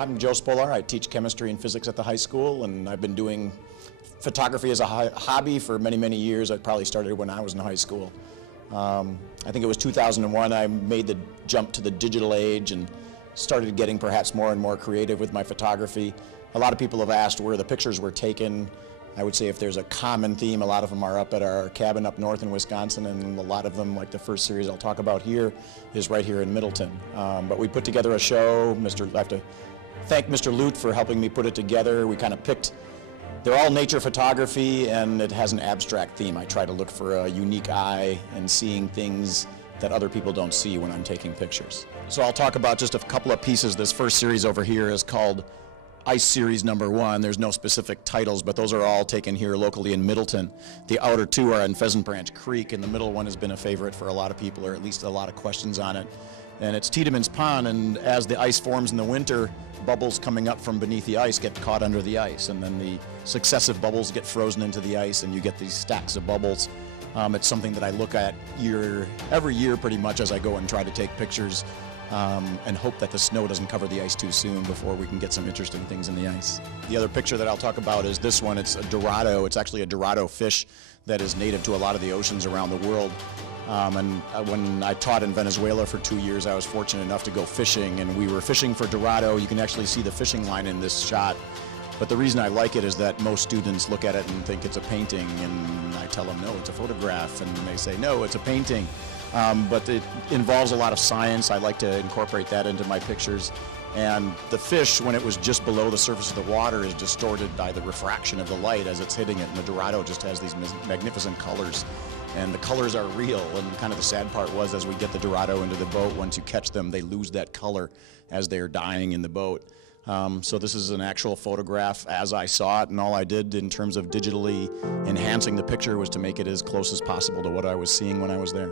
I'm Joe Spolar. I teach chemistry and physics at the high school, and I've been doing photography as a hobby for many, many years. I probably started when I was in high school. I think it was 2001 I made the jump to the digital age and started getting perhaps more and more creative with my photography. A lot of people have asked where the pictures were taken. I would say if there's a common theme, a lot of them are up at our cabin up north in Wisconsin, and a lot of them, like the first series I'll talk about here, is right here in Middleton. But we put together a show. I have to thank Mr. Lute for helping me put it together. We kind of picked, they're all nature photography, and it has an abstract theme. I try to look for a unique eye and seeing things that other people don't see when I'm taking pictures. So I'll talk about just a couple of pieces. This first series over here is called Ice Series #1. There's no specific titles, but those are all taken here locally in Middleton. The outer two are in Pheasant Branch Creek, and the middle one has been a favorite for a lot of people, or at least a lot of questions on it. And it's Tiedemann's Pond, and as the ice forms in the winter, bubbles coming up from beneath the ice get caught under the ice, and then the successive bubbles get frozen into the ice, and you get these stacks of bubbles. It's something that I look at every year pretty much as I go and try to take pictures and hope that the snow doesn't cover the ice too soon before we can get some interesting things in the ice. The other picture that I'll talk about is this one. It's a Dorado. It's actually a Dorado fish that is native to a lot of the oceans around the world. When I taught in Venezuela for 2 years, I was fortunate enough to go fishing, and we were fishing for Dorado. You can actually see the fishing line in this shot. But the reason I like it is that most students look at it and think it's a painting, and I tell them, no, it's a photograph, and they say, no, it's a painting. But it involves a lot of science. I like to incorporate that into my pictures. And the fish, when it was just below the surface of the water, is distorted by the refraction of the light as it's hitting it. And the Dorado just has these magnificent colors. And the colors are real. And kind of the sad part was, as we get the Dorado into the boat, once you catch them, they lose that color as they're dying in the boat. So this is an actual photograph as I saw it, and all I did in terms of digitally enhancing the picture was to make it as close as possible to what I was seeing when I was there.